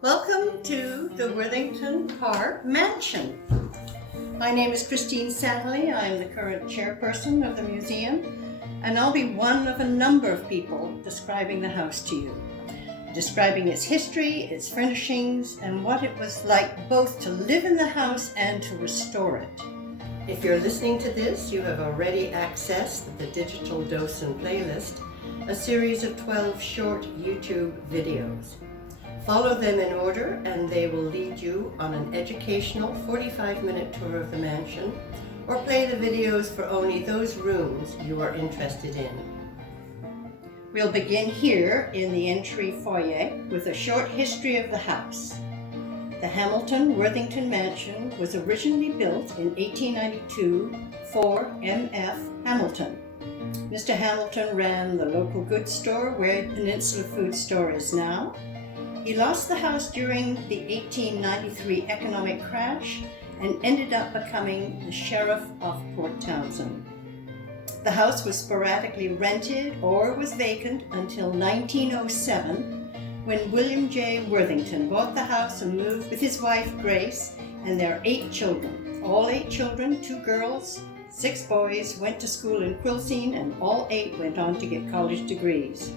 Welcome to the Worthington Mansion. My name is Christine Santley. I am the current chairperson of the museum, and I'll be one of a number of people describing the house to you, describing its history, its furnishings, and what it was like both to live in the house and to restore it. If you're listening to this, you have already accessed the Digital Docent playlist, a series of 12 short YouTube videos. Follow them in order and they will lead you on an educational 45-minute tour of the mansion, or play the videos for only those rooms you are interested in. We'll begin here in the entry foyer with a short history of the house. The Hamilton Worthington Mansion was originally built in 1892 for M.F. Hamilton. Mr. Hamilton ran the local goods store where Peninsula Food Store is now. He lost the house during the 1893 economic crash and ended up becoming the sheriff of Port Townsend. The house was sporadically rented or was vacant until 1907, when William J. Worthington bought the house and moved with his wife Grace and their 8 children. All 8 children, 2 girls, 6 boys, went to school in Quilcene, and all 8 went on to get college degrees.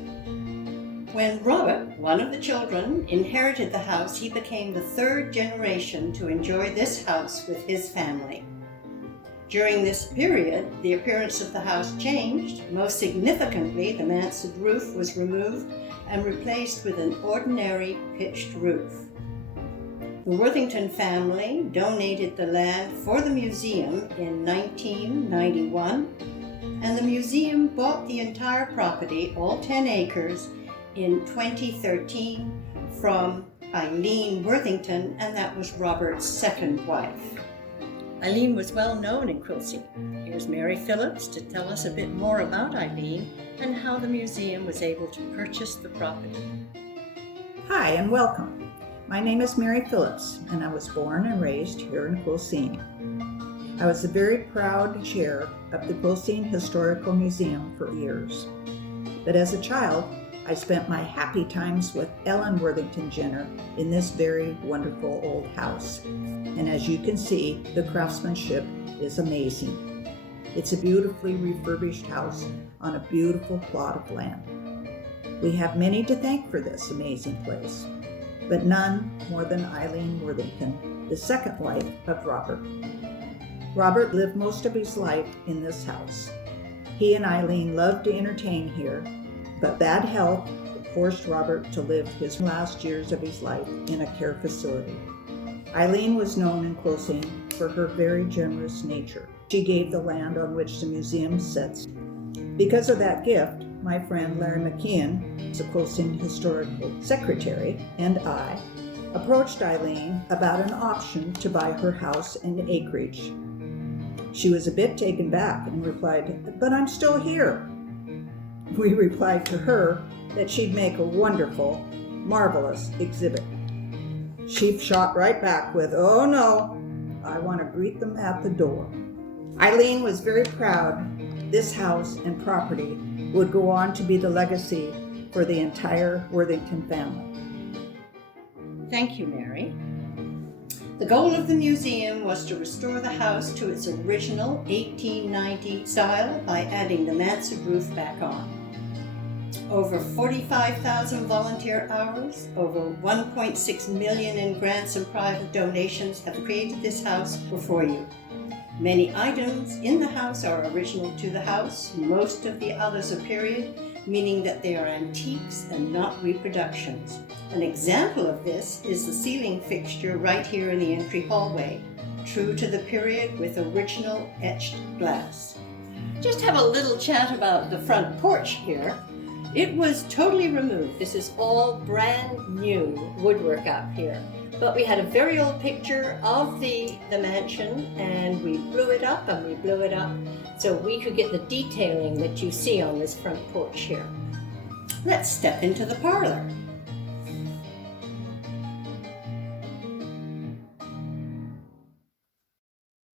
When Robert, one of the children, inherited the house, he became the 3rd generation to enjoy this house with his family. During this period, the appearance of the house changed. Most significantly, the mansard roof was removed and replaced with an ordinary pitched roof. The Worthington family donated the land for the museum in 1991, and the museum bought the entire property, all 10 acres, in 2013 from Eileen Worthington, and that was Robert's 2nd wife. Eileen was well known in Quilcene. Here's Mary Phillips to tell us a bit more about Eileen and how the museum was able to purchase the property. Hi and welcome. My name is Mary Phillips and I was born and raised here in Quilcene. I was a very proud chair of the Quilcene Historical Museum for years. But as a child, I spent my happy times with Ellen Worthington Jenner in this very wonderful old house. And as you can see, the craftsmanship is amazing. It's a beautifully refurbished house on a beautiful plot of land. We have many to thank for this amazing place, but none more than Eileen Worthington, the 2nd wife of Robert. Robert lived most of his life in this house. He and Eileen loved to entertain here, but bad health forced Robert to live his last years of his life in a care facility. Eileen was known in Quilcene for her very generous nature. She gave the land on which the museum sits. Because of that gift, my friend Larry McKeon, the Quilcene Historical Secretary, and I approached Eileen about an option to buy her house and acreage. She was a bit taken back and replied, "But I'm still here." We replied to her that she'd make a wonderful, marvelous exhibit. She shot right back with, "Oh no, I want to greet them at the door." Eileen was very proud this house and property would go on to be the legacy for the entire Worthington family. Thank you, Mary. The goal of the museum was to restore the house to its original 1890 style by adding the mansard roof back on. Over 45,000 volunteer hours, over 1.6 million in grants and private donations have created this house before you. Many items in the house are original to the house. Most of the others are period, meaning that they are antiques and not reproductions. An example of this is the ceiling fixture right here in the entry hallway, true to the period with original etched glass. Just have a little chat about the front porch here. It was totally removed. This is all brand new woodwork up here. But we had a very old picture of the mansion, and we blew it up so we could get the detailing that you see on this front porch here. Let's step into the parlor.